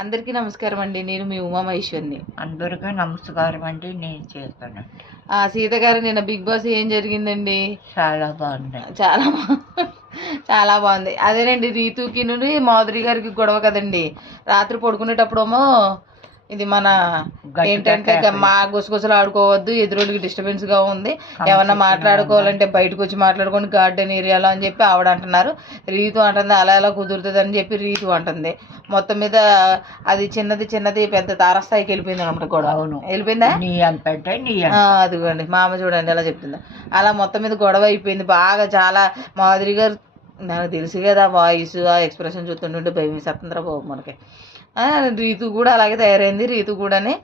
అందరికీ నమస్కారం అండి. నేను మీ ఉమామహేశ్వరిని. అందరికీ నమస్కారం అండి. నేను చేస్తానండి. సీత గారు నిన్న బిగ్ బాస్ ఏం జరిగిందండి? చాలా బాగుంది. చాలా బాగుంది. అదేనండి, రీతుకి నుండి మాధురి గారికి గొడవ కదండి. రాత్రి పడుకునేటప్పుడేమో ఇది మన ఏంటంటే మా గుసగుసలు ఆడుకోవద్దు, ఎదురుడికి డిస్టర్బెన్స్గా ఉంది, ఏమన్నా మాట్లాడుకోవాలంటే బయటకు వచ్చి మాట్లాడుకోండి గార్డెన్ ఏరియాలో అని చెప్పి ఆవిడ అంటున్నారు. రీతు అంటుంది అలా ఎలా కుదురుతుంది అని చెప్పి రీతు అంటుంది. మొత్తం మీద అది చిన్నది పెద్ద తారస్థాయికి వెళ్ళిపోయింది అనమాట. గొడవ అవును, వెళ్ళిపోయిందా? అదిగోండి మా అమ్మ చూడండి ఎలా చెప్తుందా. అలా మొత్తం మీద గొడవ అయిపోయింది బాగా. చాలా మాధురి గారు నాకు తెలుసు కదా, వాయిస్ ఆ ఎక్స్ప్రెషన్ చూస్తుంటే భయం స్వతంత్ర బాబు మనకి. రీతు కూడా అలాగే తయారైంది. రీతు కూడానే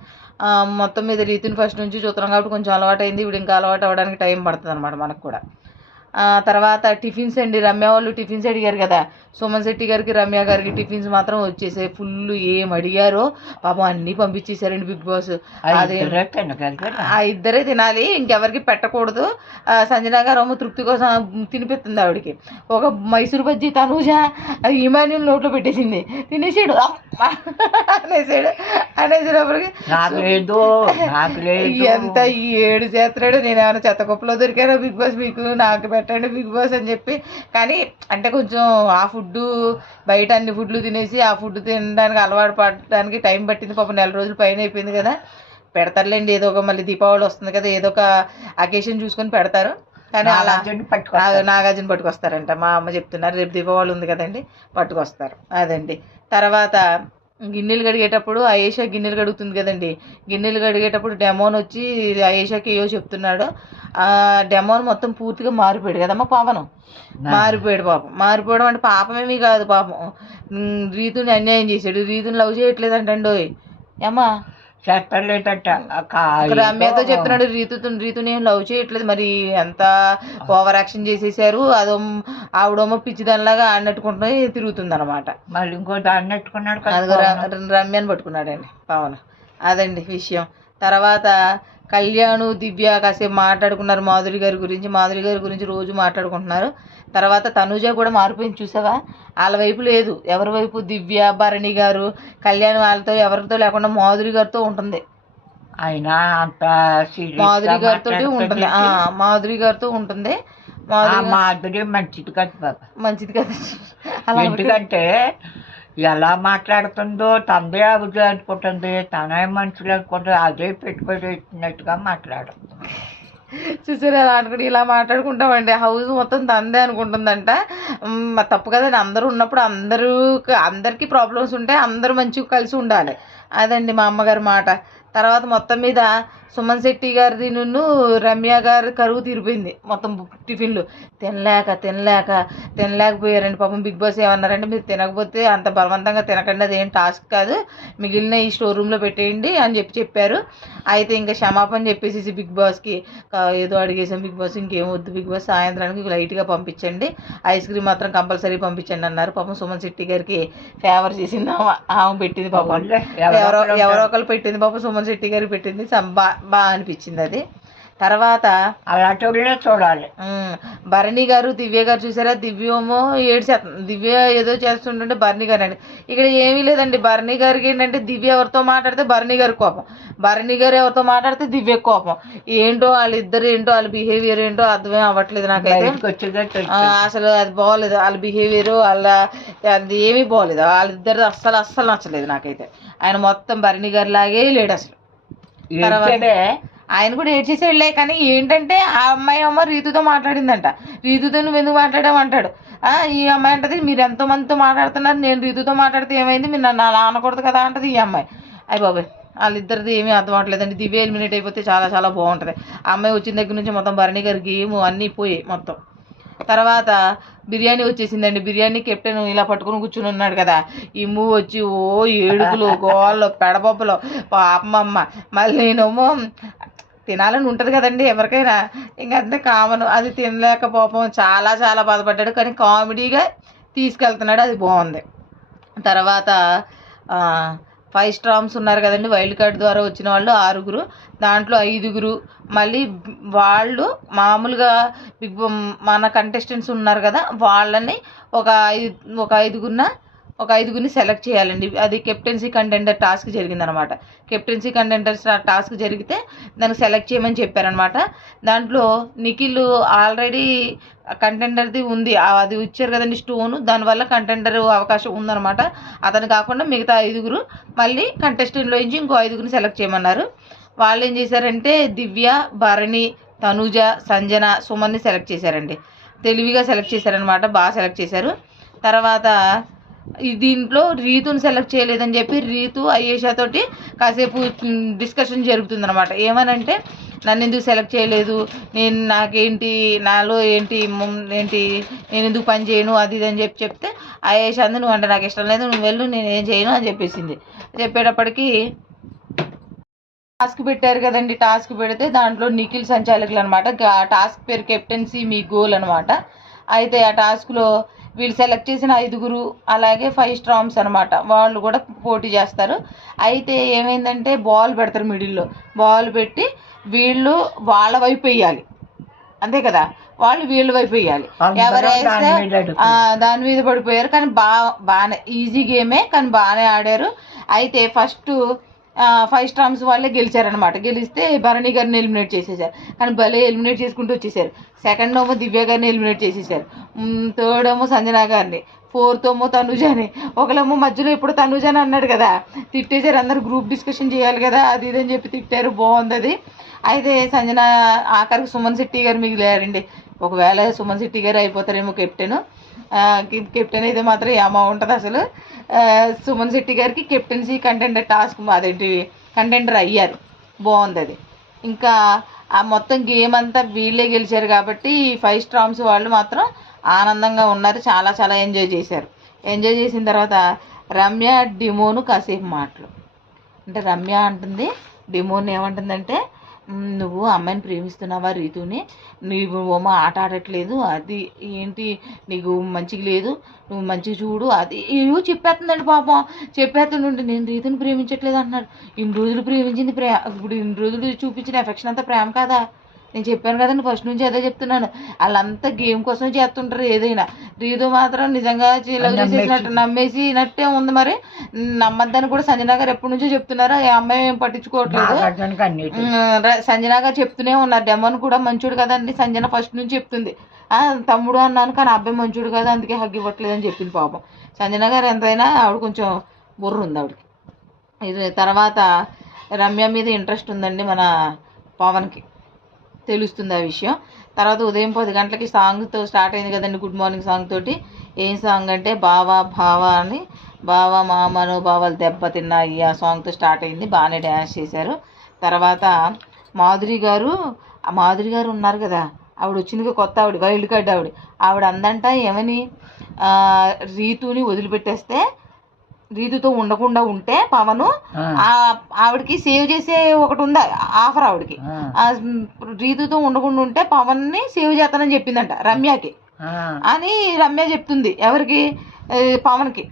మొత్తం మీద రీతుని ఫస్ట్ నుంచి చూస్తున్నాం కాబట్టి కొంచెం అలవాటు అయింది. ఇప్పుడు ఇంకా అలవాటు అవ్వడానికి టైం పడుతుంది అనమాట మనకు కూడా. తర్వాత టిఫిన్స్ అండి, రమ్య వాళ్ళు టిఫిన్స్ అడిగారు కదా, సుమన్ శెట్టి గారికి రమ్య గారికి టిఫిన్స్ మాత్రం వచ్చేసాయి. ఫుల్ ఏం అడిగారో పాపం అన్నీ పంపించేశారండి బిగ్ బాస్. అదే ఆ ఇద్దరే తినాలి, ఇంకెవరికి పెట్టకూడదు. సంజన గారు తృప్తి కోసం తినిపిస్తుంది ఆవిడకి. ఒక మైసూర్ బజ్జీ తనూజ ఇమాన్యుల్ నోట్లో పెట్టేసింది, తినేసాడు అనేసేటప్పటికి ఎంత ఏడు చేస్తున్నాడు. నేను ఏమైనా చెత్త కుప్పలో దొరికానో బిగ్ బాస్ మీకు, నాకు పెట్టండి బిగ్ బాస్ అని చెప్పి. కానీ అంటే కొంచెం ఆ ఫుడ్డు బయట అన్ని ఫుడ్లు తినేసి ఆ ఫుడ్ తినడానికి అలవాటు పడడానికి టైం పట్టింది. పాపం 4 రోజులు పైన అయిపోయింది కదా. పెడతారులేండి, ఏదో ఒక మళ్ళీ దీపావళి వస్తుంది కదా, ఏదో ఒక అకేషన్ చూసుకొని పెడతారు. కానీ అలా నాగార్జున పట్టుకొస్తారంట, మా అమ్మ చెప్తున్నారు. రేపు దీపావళి ఉంది కదండి, పట్టుకొస్తారు. అదండి. తర్వాత గిన్నెలు కడిగేటప్పుడు అయేషా గిన్నెలు కడుగుతుంది కదండి. గిన్నెలు కడిగేటప్పుడు డెమోన్ వచ్చి అయేషాకి ఏయో చెప్తున్నాడు. డెమోన్ మొత్తం పూర్తిగా మారిపోయాడు కదమ్మా. పాపను మారిపోయాడు. పాపం మారిపోవడం అంటే పాపమేమీ కాదు, పాపం రీతుని అన్యాయం చేశాడు. రీతుని లవ్ చేయట్లేదంటండో ఏమ్మా, చెప్పలేదట. రమ్యతో చెప్తున్నాడు రీతుని ఏం లవ్ చేయట్లేదు. మరి ఎంత ఓవర్ యాక్షన్ చేసేసారు. అదో ఆవిడేమో పిచ్చిదానిలాగా ఆడినట్టుకుంటూ తిరుగుతుంది అనమాట. మళ్ళీ ఇంకోటి ఆడినట్టుకున్నాడు, రమ్యని పట్టుకున్నాడండి పవన్. అదండి విషయం. తర్వాత కళ్యాణ్ దివ్య కాసేపు మాట్లాడుకున్నారు మాధురి గారి గురించి రోజు మాట్లాడుకుంటున్నారు. తర్వాత తనూజ కూడా మారిపోయింది చూసావా. వాళ్ళ వైపు లేదు, ఎవరి వైపు? దివ్య, భరణి గారు, కళ్యాణ్ వాళ్ళతో ఎవరితో లేకుండా మాధురి గారితో ఉంటుంది. అయినా అంత మాధురి గారితో ఉంటుంది. మాధురి మంచిది కాదు బాబా, మంచిది కదా. ఎందుకంటే ఎలా మాట్లాడుతుందో తందే అభిజ అనుకుంటుంది, తనే మనుషులు అనుకుంటుంది, అదే పెట్టుబడినట్టుగా మాట్లాడుతుంది. చూసారు ఎలా అనుకుంటే ఇలా మాట్లాడుకుంటామండి. హౌస్ మొత్తం తందే అనుకుంటుందంట. తప్పు కదండి, అందరూ ఉన్నప్పుడు అందరికీ ప్రాబ్లమ్స్ ఉంటాయి, అందరూ మంచిగా కలిసి ఉండాలి. అదండి మా అమ్మగారి మాట. తర్వాత మొత్తం మీద సుమన్ శెట్టి గారిది నిన్ను రమ్య గారి కరువు తీరిపోయింది. మొత్తం టిఫిన్లు తినలేకపోయారండి పాపం. బిగ్ బాస్ ఏమన్నారంటే, మీరు తినకపోతే అంత బలవంతంగా తినకండి, అదేం టాస్క్ కాదు, మిగిలిన ఈ స్టోర్ రూమ్లో పెట్టేయండి అని చెప్పారు. అయితే ఇంకా క్షమాపణ చెప్పేసి బిగ్ బాస్కి ఏదో అడిగేసాం బిగ్ బాస్, ఇంకేం వద్దు బిగ్ బాస్, సాయంత్రానికి లైట్గా పంపించండి, ఐస్ క్రీమ్ మాత్రం కంపల్సరీ పంపించండి అన్నారు. పాపం సుమన్ శెట్టి గారికి ఫేవర్ చేసింది ఆమె పెట్టింది పాపం. ఎవరో ఒకరు పెట్టింది పాపం, సుమన్ శెట్టి గారికి పెట్టింది. బాగా అనిపించింది అది. తర్వాత అలాంటి చూడాలి. భరణి గారు దివ్య గారు చూసారా, దివ్యేమో దివ్య ఏదో చేస్తుంటే భరణి గారు అండి. ఇక్కడ ఏమీ లేదండి. భరణి గారికి ఏంటంటే దివ్య ఎవరితో మాట్లాడితే భరణి గారి కోపం, భరణి గారు ఎవరితో మాట్లాడితే దివ్య కోపం. ఏంటో వాళ్ళిద్దరు ఏంటో వాళ్ళ బిహేవియర్ ఏంటో అర్థమే అవ్వట్లేదు నాకైతే. అసలు అది బాగోలేదు, వాళ్ళ బిహేవియర్ అది ఏమీ బాగోలేదు. వాళ్ళిద్దరు అస్సలు నచ్చలేదు నాకైతే. ఆయన మొత్తం భరణి గారి లాగే లేడు అసలు. తర్వాత ఆయన కూడా ఏడ్ చేసేళ్ళే. కానీ ఏంటంటే ఆ అమ్మాయి అమ్మ రీతుతో మాట్లాడిందంట. రీతుతో నువ్వు ఎందుకు మాట్లాడామంటాడు. ఈ అమ్మాయి అంటది, మీరు ఎంతోమందితో మాట్లాడుతున్నారు, నేను రీతుతో మాట్లాడితే ఏమైంది, మీరు నన్ను అలా అనకూడదు కదా అంటది ఈ అమ్మాయి. అయ్య బాబాయ్, వాళ్ళిద్దరిది ఏమీ అర్థం అవ్వట్లేదండి. దివ్య ఎలిమినేట్ అయిపోతే చాలా బాగుంటుంది. ఆ అమ్మాయి వచ్చిన దగ్గర నుంచి మొత్తం భరణి గారి గేమ్ అన్నీ పోయాయి మొత్తం. తర్వాత బిర్యానీ వచ్చేసిందండి. బిర్యానీ కెప్టెన్ ఇలా పట్టుకుని కూర్చుని ఉన్నాడు కదా, ఈ మూవ్ వచ్చి ఏడుపులు గోళ్ళు పెడబొబ్బలు పాపమ్మ. మళ్ళీ నేనేమో తినాలని ఉంటుంది కదండి ఎవరికైనా, ఇంకంతే కామన్. అది తినలేక పాపం చాలా బాధపడ్డాడు. కానీ కామెడీగా తీసుకెళ్తున్నాడు, అది బాగుంది. తర్వాత 5 స్టార్స్ ఉన్నారు కదండి, వైల్డ్ కార్డ్ ద్వారా వచ్చిన వాళ్ళు 6, దాంట్లో 5 మళ్ళీ వాళ్ళు మామూలుగా మన కంటెస్టెంట్స్ ఉన్నారు కదా, వాళ్ళని ఒక 5 5గురిన ఒక 5గురిని సెలెక్ట్ చేయాలండి. అది కెప్టెన్సీ కంటెండర్ టాస్క్ జరిగిందనమాట. కెప్టెన్సీ కంటెండర్స్ టాస్క్ జరిగితే దానికి సెలెక్ట్ చేయమని చెప్పారనమాట. దాంట్లో నిఖిల్ ఆల్రెడీ కంటెండర్ది ఉంది, అది ఇచ్చారు కదండి స్టోను, దానివల్ల కంటెండర్ అవకాశం ఉందన్నమాట. అతను కాకుండా మిగతా 5గురు మళ్ళీ కంటెస్టెంట్లో నుంచి ఇంకో 5గురిని సెలెక్ట్ చేయమన్నారు. వాళ్ళు ఏం చేశారంటే దివ్య, భరణి, తనుజ, సంజన, సుమన్ని సెలెక్ట్ చేశారండి. తెలివిగా సెలెక్ట్ చేశారనమాట, బాగా సెలెక్ట్ చేశారు. తర్వాత దీంట్లో రీతుని సెలెక్ట్ చేయలేదని చెప్పి రీతు అయేషాతోటి కాసేపు డిస్కషన్ జరుగుతుందన్నమాట. ఏమనంటే నన్ను ఎందుకు సెలెక్ట్ చేయలేదు, నాకేంటి, నాలో ఏంటి నేను ఎందుకు పని చేయను, అది ఇది అని చెప్తే అయేషా అంది నువ్వు అంటే నాకు ఇష్టం లేదు, నువ్వు వెళ్ళు, నేను ఏం చేయను అని చెప్పేసింది. చెప్పేటప్పటికి టాస్క్ పెట్టారు కదండి. టాస్క్ పెడితే దాంట్లో నిఖిల్ సంచాలకులు అనమాట. టాస్క్ పేరు కెప్టెన్సీ మీ గోల్ అనమాట. అయితే ఆ టాస్క్లో వీళ్ళు సెలెక్ట్ చేసిన 5గురు అలాగే 5 స్టార్స్ అనమాట, వాళ్ళు కూడా పోటీ చేస్తారు. అయితే ఏమైందంటే బాల్ పెడతారు మిడిల్లో, బాల్ పెట్టి వీళ్ళు వాళ్ళ వైపు వేయాలి, అంతే కదా, వాళ్ళు వీళ్ళ వైపు వేయాలి. ఎవరైతే దాని మీద పడిపోయారు. కానీ బాగానే ఈజీ గేమే, కానీ బాగానే ఆడారు. అయితే ఫస్ట్ 5 స్టార్స్ వాళ్ళే గెలిచారనమాట. గెలిస్తే భరణి గారిని ఎలిమినేట్ చేసేసారు, కానీ భలే ఎలిమినేట్ చేసుకుంటూ వచ్చేసారు. సెకండ్ ఏమో దివ్య గారిని ఎలిమినేట్ చేసేసారు. థర్డ్ ఏమో సంజన గారిని, ఫోర్త్ ఏమో తనుజాని. ఒకళ్ళేమో మధ్యలో ఇప్పుడు తనుజాని అన్నాడు కదా, తిట్టేశారు. అందరు గ్రూప్ డిస్కషన్ చేయాలి కదా అది ఇది అని చెప్పి తిట్టారు. బాగుంది అది. అయితే సంజన ఆఖరికి సుమన్ శెట్టి గారు మిగిలారండి. ఒకవేళ సుమన్ శెట్టి గారు అయిపోతారేమో కెప్టెన్. కెప్టెన్ అయితే మాత్రం ఏమో ఉంటుంది అసలు. సుమన్ శెట్టి గారికి కెప్టెన్సీ కంటెండర్ టాస్క్ అదేంటి కంటెండర్ అయ్యారు. బాగుంది అది. ఇంకా ఆ మొత్తం గేమ్ అంతా వీళ్ళే గెలిచారు కాబట్టి 5 స్టార్స్ వాళ్ళు మాత్రం ఆనందంగా ఉన్నారు. చాలా చాలా ఎంజాయ్ చేశారు. ఎంజాయ్ చేసిన తర్వాత రమ్య డిమోను కాసేపు మాటలు అంటే రమ్య అంటుంది డిమోని ఏమంటుందంటే, నువ్వు అమ్మాయిని ప్రేమిస్తున్నావా రీతుని, నువ్వు ఆట ఆడట్లేదు, అది ఏంటి నీకు మంచిగా లేదు, నువ్వు మంచిగా చూడు, అది ఏవో చెప్పేస్తుందండి పాపం. చెప్పేస్తుంటే నేను రీతుని ప్రేమించట్లేదు అంటున్నాడు. ఇన్ని రోజులు ప్రేమించింది ఇప్పుడు ఇన్ని రోజులు చూపించిన ఎఫెక్షన్ అంతా ప్రేమ కాదా? నేను చెప్పాను కదండి ఫస్ట్ నుంచి అదే చెప్తున్నాను. వాళ్ళంతా గేమ్ కోసం చేస్తుంటారు ఏదైనా. రీతు మాత్రం నిజంగా లవ్ చేసేసినట్టు నమ్మేసినట్టే ఉంది. మరి నమ్మద్దని కూడా సంజన గారు ఎప్పటి నుంచో చెప్తున్నారు. ఆ అమ్మాయి ఏం పట్టించుకోవట్లేదు. సంజన గారు చెప్తూనే ఉన్నారు. డెమోన్ కూడా మంచోడు కదండి, సంజన ఫస్ట్ నుంచి చెప్తుంది. తమ్ముడు అన్నాను కానీ అబ్బాయి మంచోడు కదా అందుకే హగ్ ఇవ్వట్లేదు అని చెప్పింది పాపం. సంజన గారు ఎంతైనా ఆవిడ కొంచెం బుర్ర ఉంది ఆవిడకి. ఇది తర్వాత రమ్య మీద ఇంట్రెస్ట్ ఉందండి మన పవన్కి, తెలుస్తుంది ఆ విషయం. తర్వాత ఉదయం 10 గంటలకి సాంగ్తో స్టార్ట్ అయింది కదండి, గుడ్ మార్నింగ్ సాంగ్ తోటి. ఏం సాంగ్ అంటే బావా భావా అని, బావా మా మనోభావాలు దెబ్బతిన్నాయి ఆ సాంగ్తో స్టార్ట్ అయింది. బాగానే డ్యాన్స్ చేశారు. తర్వాత మాధురి గారు ఉన్నారు కదా, ఆవిడ వచ్చింది కొత్త ఆవిడ, వైల్డ్ కార్డ్ ఆవిడ అందంట ఏమని, రీతుని వదిలిపెట్టేస్తే రీతుతో ఉండకుండా ఉంటే పవను ఆవిడకి సేవ్ చేసే ఒకటి ఉంది ఆఫర్ ఆవిడకి. రీతుతో ఉండకుండా ఉంటే పవన్ని సేవ్ చేస్తానని చెప్పిందంట రమ్యకి అని రమ్య చెప్తుంది. ఎవరికి? పవన్కి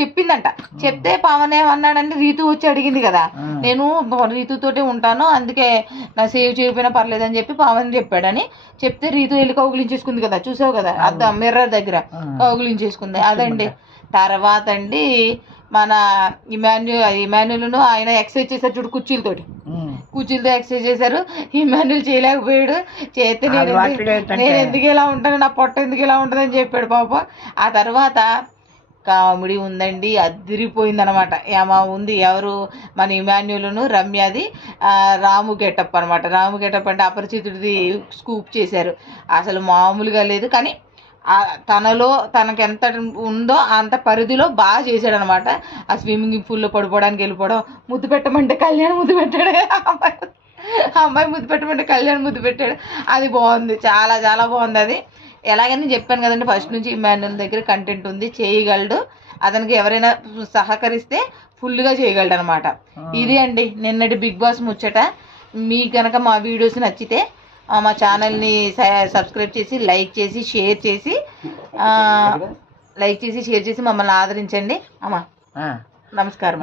చెప్పిందంట. చెప్తే పవన్ ఏమన్నాడంటే రీతు వచ్చి అడిగింది కదా, నేను రీతుతోటే ఉంటాను అందుకే నా సేవ్ చేయకపోయినా పర్లేదని చెప్పి పవన్ చెప్పాడని చెప్తే రీతు వెళ్ళి కౌగులించేసుకుంది కదా, చూసావు కదా అద్దం మిర్రర్ దగ్గర కౌగులించేసుకుంది అదండి. తర్వాత అండి మన ఇమాన్యుల్ను ఆయన ఎక్సర్సైజ్ చేశారు చూడు, కుర్చీలతో ఎక్సర్సైజ్ చేశారు. ఇమాన్యుల్ చేయలేకపోయాడు. చేస్తే నేను ఎందుకు ఇలా ఉంటాను, నా పొట్ట ఎందుకు ఇలా ఉంటుంది అని చెప్పాడు పాప. ఆ తర్వాత కామెడీ ఉందండి, అదిరిపోయిందనమాట. ఏమా ఉంది ఎవరు మన ఇమాన్యుల్ను రమ్యది రాము గెటప్ అనమాట. రాము గెటప్ అంటే అపరిచితుడిది స్కూప్ చేశారు, అసలు మామూలుగా లేదు. కానీ తనలో తనకి ఎంత ఉందో అంత పరిధిలో బాగా చేశాడు అనమాట. ఆ స్విమ్మింగ్ పూల్లో పడిపోవడానికి వెళ్ళిపోవడం, ముద్దు పెట్టమంటే కళ్యాణ్ ముద్దు పెట్టాడు, అమ్మాయి ముద్దు పెట్టమంటే కళ్యాణ్ ముద్దు పెట్టాడు, అది బాగుంది, చాలా చాలా బాగుంది. అది ఎలాగని చెప్పాను కదండి ఫస్ట్ నుంచి ఇమాన్యుల్ దగ్గర కంటెంట్ ఉంది, చేయగలడు, అతనికి ఎవరైనా సహకరిస్తే ఫుల్గా చేయగలడు అనమాట. ఇది అండి నిన్నటి బిగ్ బాస్ ముచ్చట. మీకు కనుక మా వీడియోస్ నచ్చితే మా ఛానల్ని సబ్స్క్రైబ్ చేసి లైక్ చేసి షేర్ చేసి మమ్మల్ని ఆదరించండి అమ్మా. నమస్కారం.